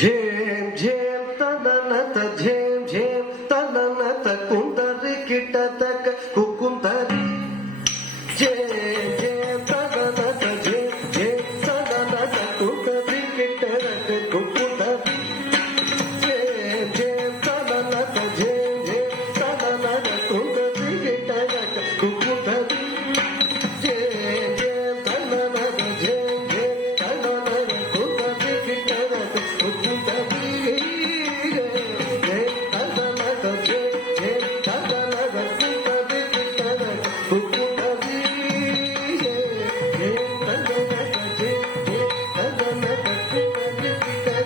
झेम झेम तदनत झेम झेम तदनत कुंदरी किटतक कुकुंदरी झेम झेम तदनत झेम झेम तदनत कुंदरी किटतक कुकुंदरी झेम झेम तदनत झेम झेम तदनत कुंदरी किटतक कुकुंदरी झेम झेम तदनत झेम झेम तदनत कुंदरी किटतक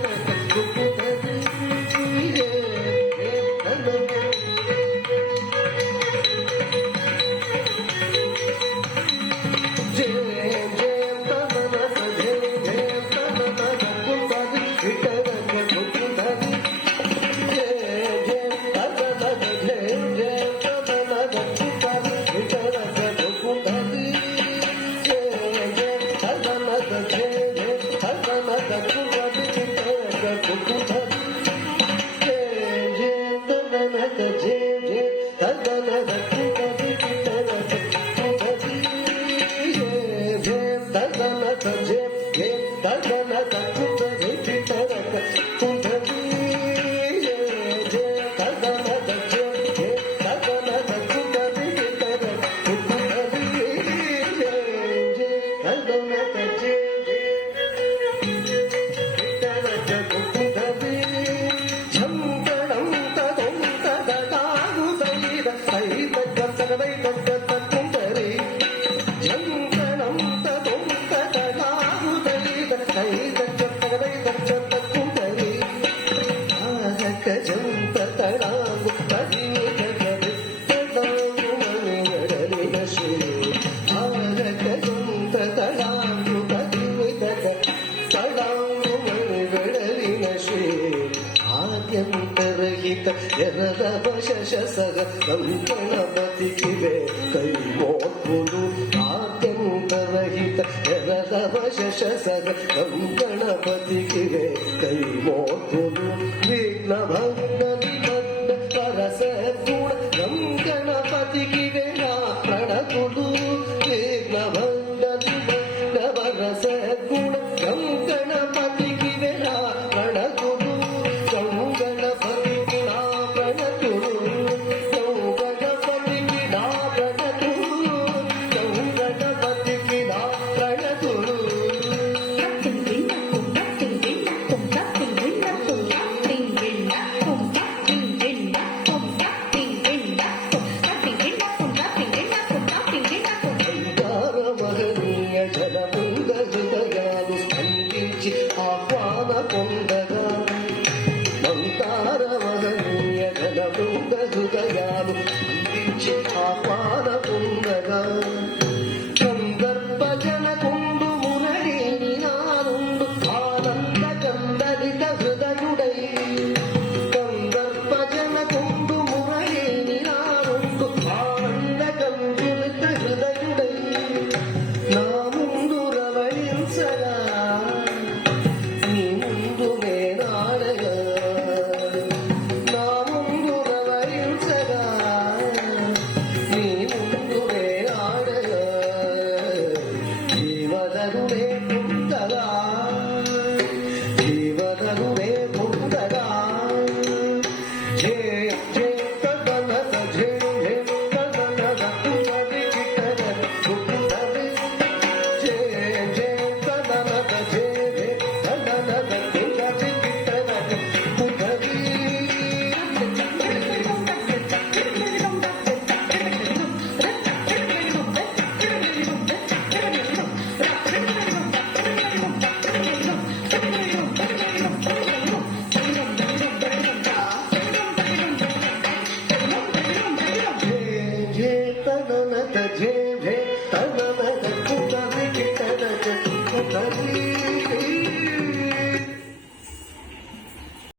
శశసగ గణపతికివే కైమోత్ములు ఆద్యంతరహిత ఎరగవ శశసగ గణపతికివే కైమోత్ములు విఘ్నభంగ నిబద్ధ పరస గుణ గణపతికివే నా ప్రణతులు విఘ్నభంగ నిబద్ధ పరస గుణ గణపతికివే నా ప్రణతులు నా ముందు రవళించగా